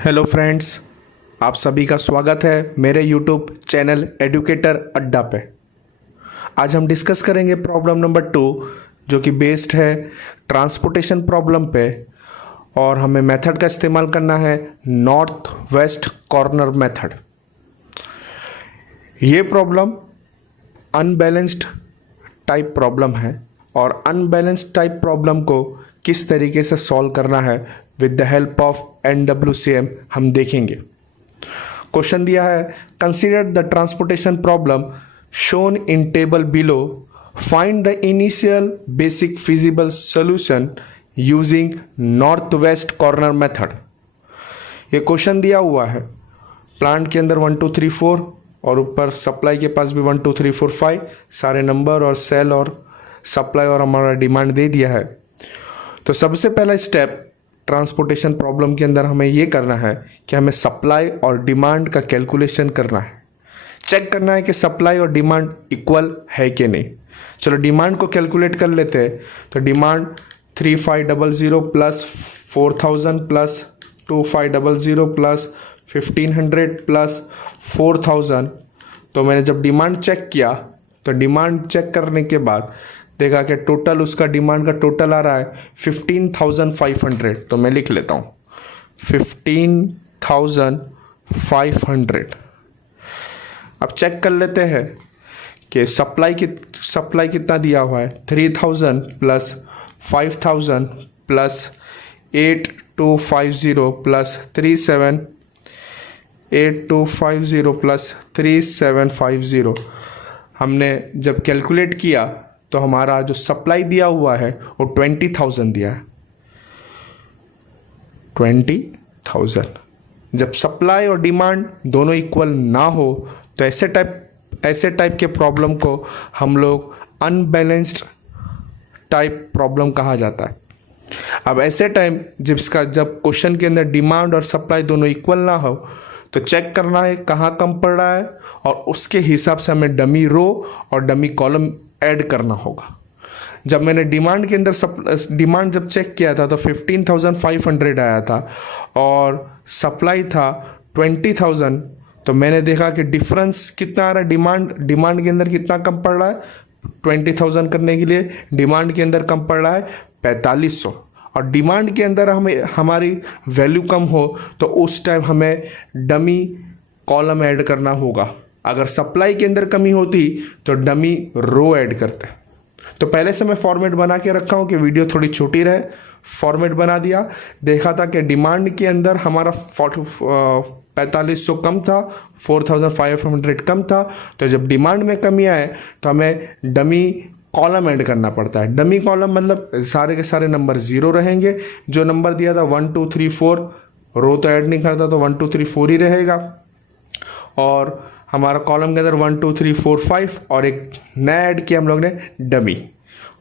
Hello friends, आप सभी का स्वागत है मेरे यूट्यूब चैनल एडुकेटर अड्डा पे। आज हम डिस्कस करेंगे प्रॉब्लम नंबर 2 जो कि बेस्ड है ट्रांसपोर्टेशन प्रॉब्लम पे, और हमें मेथड का इस्तेमाल करना है नॉर्थ वेस्ट कॉर्नर मेथड। ये प्रॉब्लम अनबैलेंस्ड टाइप प्रॉब्लम है और अनबैलेंस्ड टाइप प्रॉब्लम को किस तरीके से सॉल्व करना है with the help of NWCM हम देखेंगे। क्वेश्चन दिया है, consider the transportation problem shown in table below, find the initial basic feasible solution using north west corner method. ये क्वेश्चन दिया हुआ है प्लांट के अंदर 1 2 3 4 और ऊपर सप्लाई के पास भी 1 2 3 4 5 सारे नंबर और सेल और सप्लाई और हमारा डिमांड दे दिया है। तो सबसे पहला स्टेप ट्रांसपोर्टेशन प्रॉब्लम के अंदर हमें ये करना है कि हमें सप्लाई और डिमांड का कैलकुलेशन करना है, चेक करना है कि सप्लाई और डिमांड इक्वल है कि नहीं। चलो डिमांड को कैलकुलेट कर लेते हैं। तो demand 3500 plus 4000 plus 2500 plus 1500 plus 4000। तो मैंने जब डिमांड चेक किया तो डिमांड चेक करने के बाद देखा कि टोटल उसका डिमांड का टोटल आ रहा है 15,500। तो मैं लिख लेता हूँ 15,500। अब चेक कर लेते हैं कि सप्लाई कितना दिया हुआ है। 3,000 प्लस 5,000 प्लस 8250 प्लस 8250 प्लस 3750। हमने जब कैलकुलेट किया तो हमारा जो सप्लाई दिया हुआ है वो 20,000 दिया है। 20,000। जब सप्लाई और डिमांड दोनों इक्वल ना हो तो ऐसे टाइप के प्रॉब्लम को हम लोग अनबैलेंस्ड टाइप प्रॉब्लम कहा जाता है। अब ऐसे टाइम जब क्वेश्चन के अंदर डिमांड और सप्लाई दोनों इक्वल ना हो तो चेक करना है कहाँ कम पड़ रहा है और उसके हिसाब से हमें डमी रो और डमी कॉलम ऐड करना होगा। जब मैंने डिमांड के अंदर डिमांड जब चेक किया था तो 15,500 आया था और सप्लाई था 20,000। तो मैंने देखा कि डिफरेंस कितना आ रहा है, डिमांड के अंदर कितना कम पड़ रहा है। 20,000 करने के लिए डिमांड के अंदर कम पड़ रहा है 4500, और डिमांड के अंदर हमारी वैल्यू कम हो तो उस टाइम हमें डमी कॉलम ऐड करना होगा। अगर सप्लाई के अंदर कमी होती तो डमी रो ऐड करते। तो पहले से मैं फॉर्मेट बना के रखा हूँ कि वीडियो थोड़ी छोटी रहे। फॉर्मेट बना दिया, देखा था कि डिमांड के अंदर हमारा 4500 कम था, 4500 कम था। तो जब डिमांड में कमी आए तो हमें डमी कॉलम ऐड करना पड़ता है। डमी कॉलम मतलब सारे के सारे नंबर 0 रहेंगे। जो नंबर दिया था 1 2 3 4, रो तो ऐड नहीं करता तो 1 2 3 4 ही रहेगा। और हमारा कॉलम के अंदर 1 2 3 4 5 और एक नया ऐड किया हम लोग ने डमी,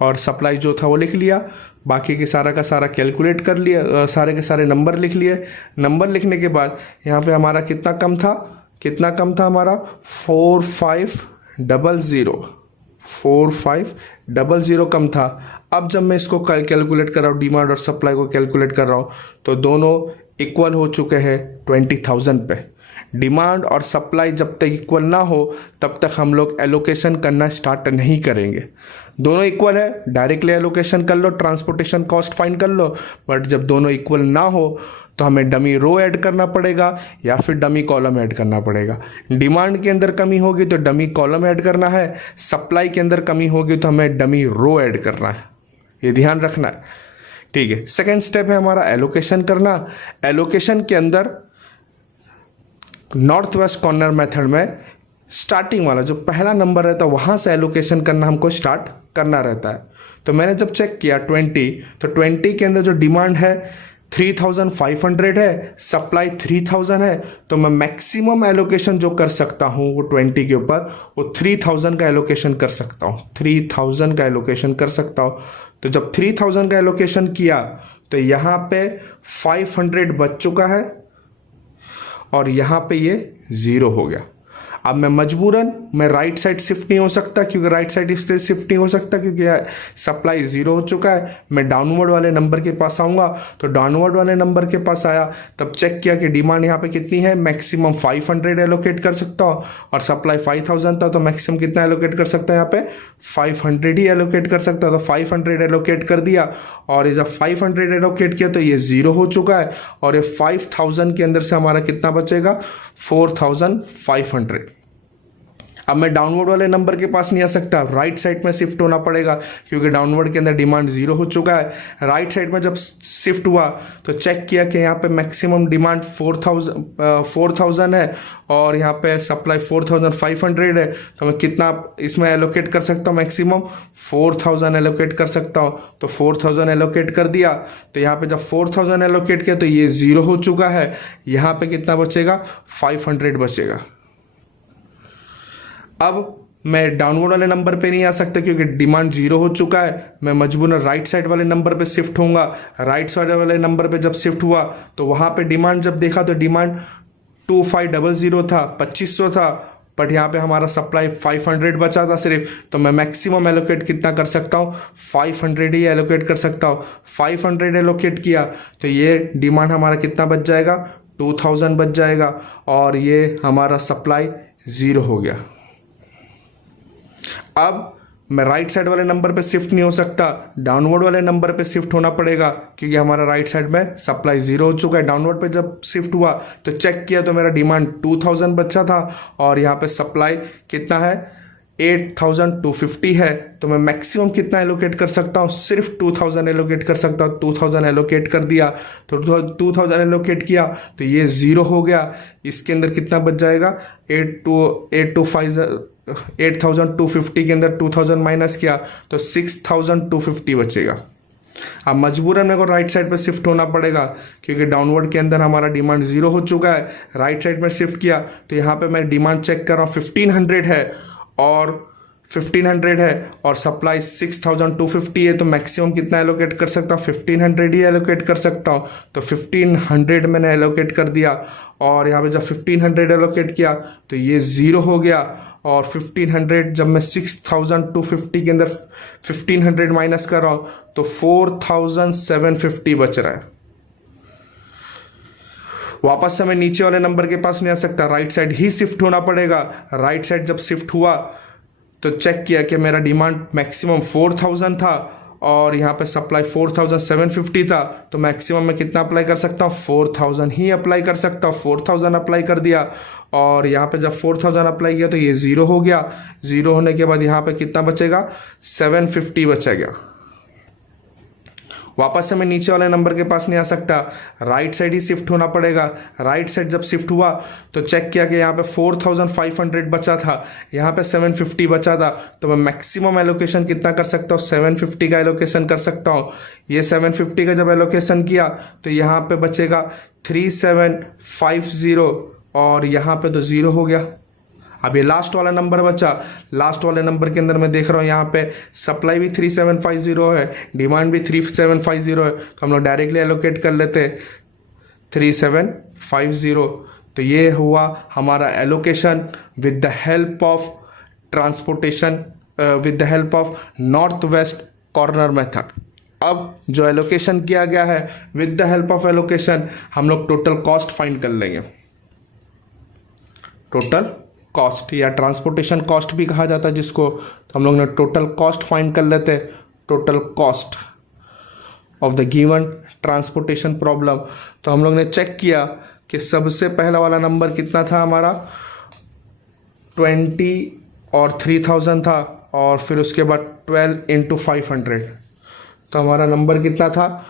और सप्लाई जो था वो लिख लिया। बाकी के सारा का सारा कैलकुलेट कर लिया, सारे के सारे नंबर लिख लिए। नंबर लिखने के बाद यहाँ पे हमारा कितना कम था हमारा 4500 कम था। अब जब मैं इसको कैलकुलेट कर रहा हूँ, डिमांड और सप्लाई को कैलकुलेट कर रहा हूँ, तो दोनों इक्वल हो चुके हैं 20,000 पे। डिमांड और सप्लाई जब तक इक्वल ना हो तब तक हम लोग एलोकेशन करना स्टार्ट नहीं करेंगे। दोनों इक्वल है, डायरेक्टली एलोकेशन कर लो, ट्रांसपोर्टेशन कॉस्ट फाइंड कर लो। बट जब दोनों इक्वल ना हो तो हमें डमी रो ऐड करना पड़ेगा या फिर डमी कॉलम ऐड करना पड़ेगा। डिमांड के अंदर कमी होगी तो डमी कॉलम ऐड करना है, सप्लाई के अंदर कमी होगी तो हमें डमी रो ऐड करना है। ये ध्यान रखना है, ठीक है। सेकेंड स्टेप है हमारा एलोकेशन करना। एलोकेशन के अंदर नॉर्थ वेस्ट कॉर्नर मेथड में स्टार्टिंग वाला जो पहला नंबर रहता है वहाँ से एलोकेशन करना हमको स्टार्ट करना रहता है। तो मैंने जब चेक किया 20, तो 20 के अंदर जो डिमांड है 3,500 है, सप्लाई 3,000 है, तो मैं मैक्सिमम एलोकेशन जो कर सकता हूँ वो 20 के ऊपर वो 3,000 का एलोकेशन कर सकता हूँ। 3,000 का एलोकेशन कर सकता हूँ। तो जब 3,000 का एलोकेशन किया तो यहाँ पे 500 बच चुका है और यहाँ पे ये 0 हो गया। अब मैं मजबूरन मैं राइट साइड शिफ्ट नहीं हो सकता, क्योंकि राइट साइड इसलिए शिफ्ट नहीं हो सकता क्योंकि सप्लाई ज़ीरो हो चुका है। मैं डाउनवर्ड वाले नंबर के पास आऊँगा, तो डाउनवर्ड वाले नंबर के पास आया, तब चेक किया कि डिमांड यहाँ पे कितनी है, मैक्सिमम 500 एलोकेट कर सकता हूँ, और सप्लाई 5000 था, तो मैक्सिमम कितना एलोकेट कर सकता है यहाँ पे 500 ही एलोकेट कर सकता है। तो 500 एलोकेट कर दिया, और ये जब 500 एलोकेट किया तो ये ज़ीरो हो चुका है, और ये 5000 के अंदर से हमारा कितना बचेगा 4500। अब मैं डाउनवर्ड वाले नंबर के पास नहीं आ सकता, राइट साइड में शिफ्ट होना पड़ेगा, क्योंकि डाउनवर्ड के अंदर डिमांड ज़ीरो हो चुका है। राइट साइड में जब शिफ्ट हुआ तो चेक किया कि यहाँ पे मैक्सिमम डिमांड 4000 है, और यहाँ पे सप्लाई 4500 है, तो मैं कितना इसमें एलोकेट कर सकता हूँ, मैक्सिमम 4000 एलोकेट कर सकता हूँ। तो 4000 एलोकेट कर दिया, तो यहाँ पे जब 4000 एलोकेट किया तो ये ज़ीरो हो चुका है, यहाँ पे कितना बचेगा 500 बचेगा। अब मैं डाउनवर्ड वाले नंबर पे नहीं आ सकता क्योंकि डिमांड ज़ीरो हो चुका है, मैं मजबूरन राइट साइड वाले नंबर पे शिफ्ट होऊंगा। राइट साइड वाले नंबर पे जब शिफ्ट हुआ तो वहाँ पे डिमांड जब देखा तो डिमांड 2500 था, 2500 था, बट यहाँ पे हमारा सप्लाई 500 बचा था सिर्फ, तो मैं मैक्सिमम एलोकेट कितना कर सकता हूँ 500 ही एलोकेट कर सकता हूँ। 500 एलोकेट किया तो ये डिमांड हमारा कितना बच जाएगा 2000 बच जाएगा, और ये हमारा सप्लाई ज़ीरो हो गया। अब मैं राइट साइड वाले नंबर पे शिफ्ट नहीं हो सकता, डाउनवर्ड वाले नंबर पे शिफ्ट होना पड़ेगा, क्योंकि हमारा राइट साइड में सप्लाई ज़ीरो हो चुका है। डाउनवर्ड पे जब शिफ्ट हुआ तो चेक किया तो मेरा डिमांड 2000 बचा था, और यहाँ पे सप्लाई कितना है 8250 है, तो मैं मैक्सिमम कितना एलोकेट कर सकता हूँ, सिर्फ 2000 एलोकेट कर सकता हूँ। 2000 एलोकेट कर दिया, तो 2000 एलोकेट किया तो ये ज़ीरो हो गया। इसके अंदर कितना बच जाएगा 8250 के अंदर 2000 माइनस किया तो 6250 बचेगा। अब मजबूरन मेरे को राइट साइड पे शिफ्ट होना पड़ेगा, क्योंकि डाउनवर्ड के अंदर हमारा डिमांड ज़ीरो हो चुका है। राइट साइड में शिफ्ट किया तो यहाँ पे मैं डिमांड चेक कर रहा हूँ 1500 है, और 1500 है और सप्लाई 6250 है, तो मैक्सिमम कितना एलोकेट कर सकता हूँ 1500 ही एलोकेट कर सकता हूँ। तो 1500 मैंने एलोकेट कर दिया, और यहाँ पे जब 1500 एलोकेट किया तो ये ज़ीरो हो गया, और 1500 जब मैं 6250 के अंदर 1500 माइनस कर रहा हूँ तो 4750 बच रहा है। वापस से मैं नीचे वाले नंबर के पास नहीं आ सकता, राइट साइड ही शिफ्ट होना पड़ेगा। राइट साइड जब शिफ्ट हुआ तो चेक किया कि मेरा डिमांड मैक्सिमम 4000 था, और यहाँ पे सप्लाई 4750 था, तो मैक्सिमम मैं कितना अप्लाई कर सकता हूँ 4000 ही अप्लाई कर सकता हूँ। 4000 अप्लाई कर दिया, और यहाँ पे जब 4000 अप्लाई किया तो ये ज़ीरो हो गया। ज़ीरो होने के बाद यहाँ पे कितना बचेगा 750 बचेगा। वापस से मैं नीचे वाले नंबर के पास नहीं आ सकता, राइट साइड ही शिफ्ट होना पड़ेगा। राइट साइड जब शिफ्ट हुआ तो चेक किया कि यहाँ पे 4500 बचा था, यहाँ पे 750 बचा था, तो मैं मैक्सिमम एलोकेशन कितना कर सकता हूँ 750 का एलोकेशन कर सकता हूँ। ये 750 का जब एलोकेशन किया तो यहाँ पे बचेगा 3750, और यहाँ पे तो ज़ीरो हो गया। अब ये लास्ट वाला नंबर बचा, लास्ट वाले नंबर के अंदर मैं देख रहा हूँ यहाँ पे सप्लाई भी 3750 है, डिमांड भी 3750 है, तो हम लोग डायरेक्टली एलोकेट कर लेते 3750। तो ये हुआ हमारा allocation with the help of transportation, with the help of north west corner method. अब जो एलोकेशन किया गया है with the help of allocation, हम लोग टोटल कॉस्ट फाइंड कर लेंगे। टोटल कॉस्ट या ट्रांसपोर्टेशन कॉस्ट भी कहा जाता है जिसको, तो हम लोग ने टोटल कॉस्ट फाइंड कर लेते। Total cost of the given transportation problem, तो हम लोग ने चेक किया कि सबसे पहला वाला नंबर कितना था हमारा 20 और 3000 था, और फिर उसके बाद 12 × 500, तो हमारा नंबर कितना था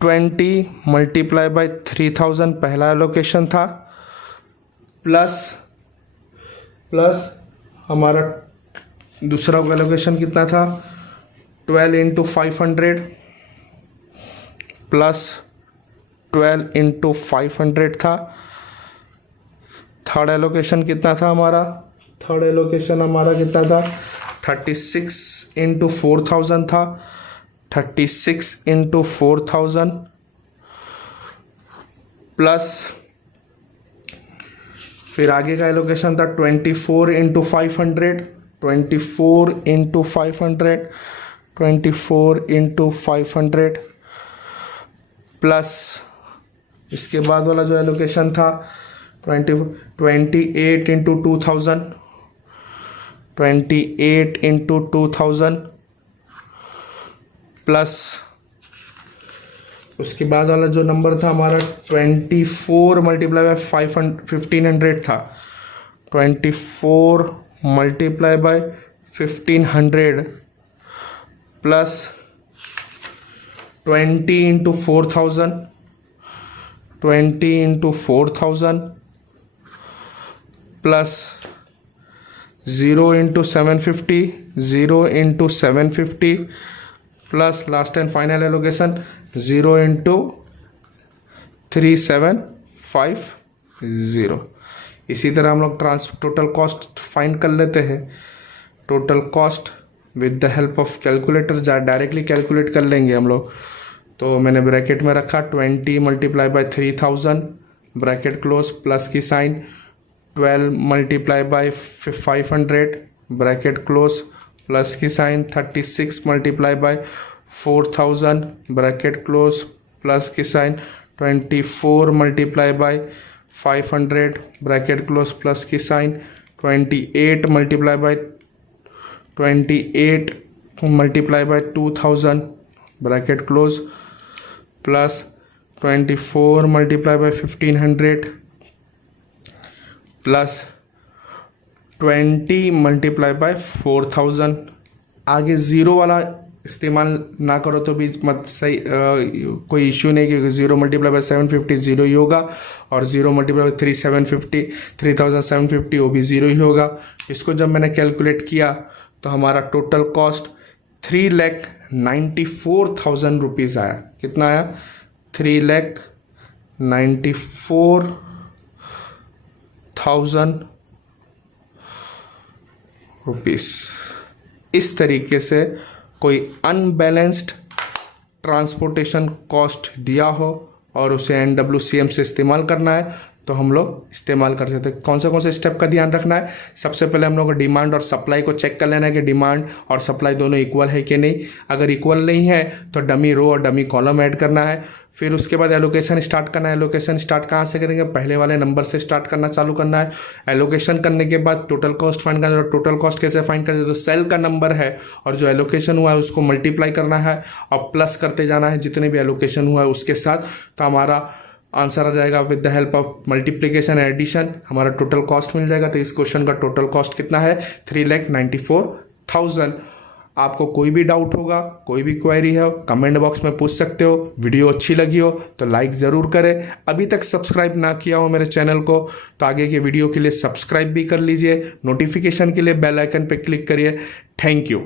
20 × 3000 पहला एलोकेशन था, प्लस हमारा दूसरा एलोकेशन कितना था 12 × 500 प्लस 12 × 500 था। थर्ड एलोकेशन कितना था हमारा, थर्ड एलोकेशन हमारा कितना था 36 × 4000 था, 36 × 4000 प्लस फिर आगे का एलोकेशन था 24 इंटू 500, 24 इंटू 500, 24 इंटू 500 प्लस इसके बाद वाला जो एलोकेशन था 28 इंटू 2000, 28 इंटू 2000 प्लस उसके बाद वाला जो नंबर था हमारा 24 मल्टीप्लाई बाय 1500 था, 24 multiply by 1500 plus 20 into 4000, 20 into 4000 plus 0 into 750, 0 into 750 plus last and final allocation 0 into 3750। इसी तरह हम लोग टोटल कॉस्ट फाइंड कर लेते हैं। Total cost with the help of calculator directly calculate कर लेंगे हम लोग। तो मैंने ब्रैकेट में रखा 20 multiply by 3000 bracket close plus की sign, 12 multiply by 500 bracket close plus की sign, 36 multiply by 4000 bracket close plus की sign, 24 multiply by 500 bracket close plus की sign, 28 multiply by 2000 bracket close plus 24 multiply by 1500 plus 20 multiply by 4000। आगे zero वाला इस्तेमाल ना करो तो भी मत सही, कोई इश्यू नहीं, क्योंकि 0 मल्टीप्लाई बाय 750 ज़ीरो ही होगा और 0 मल्टीप्लाई बाय 3750 वो भी ज़ीरो ही होगा। इसको जब मैंने कैलकुलेट किया तो हमारा टोटल कॉस्ट 3,94,000 रुपीज़ आया। कितना आया? 3,94,000 रुपीज़। इस तरीके से कोई अनबैलेंस्ड ट्रांसपोर्टेशन कॉस्ट दिया हो और उसे NWCM से इस्तेमाल करना है तो हम लोग इस्तेमाल कर सकते हैं। कौन से स्टेप का ध्यान रखना है? सबसे पहले हम लोग को डिमांड और सप्लाई को चेक कर लेना है कि डिमांड और सप्लाई दोनों इक्वल है कि नहीं। अगर इक्वल नहीं है तो डमी रो और डमी कॉलम ऐड करना है। फिर उसके बाद एलोकेशन स्टार्ट करना है। एलोकेशन स्टार्ट कहाँ से करेंगे? पहले वाले नंबर से स्टार्ट करना चालू करना है। एलोकेशन करने के बाद टोटल कॉस्ट फाइंड करना है। टोटल कॉस्ट कैसे फाइंड करते हैं? तो सेल का नंबर है और जो एलोकेशन हुआ है उसको मल्टीप्लाई करना है और प्लस करते जाना है जितने भी एलोकेशन हुआ है उसके साथ। तो हमारा आंसर आ जाएगा with the help of multiplication addition हमारा टोटल कॉस्ट मिल जाएगा। तो इस क्वेश्चन का टोटल कॉस्ट कितना है? 3,94,000। आपको कोई भी डाउट होगा, कोई भी क्वेरी है, कमेंट बॉक्स में पूछ सकते हो। वीडियो अच्छी लगी हो तो लाइक ज़रूर करें। अभी तक सब्सक्राइब ना किया हो मेरे चैनल को तो आगे के वीडियो के लिए सब्सक्राइब भी कर लीजिए। नोटिफिकेशन के लिए बेल आइकन पर क्लिक करिए। Thank you.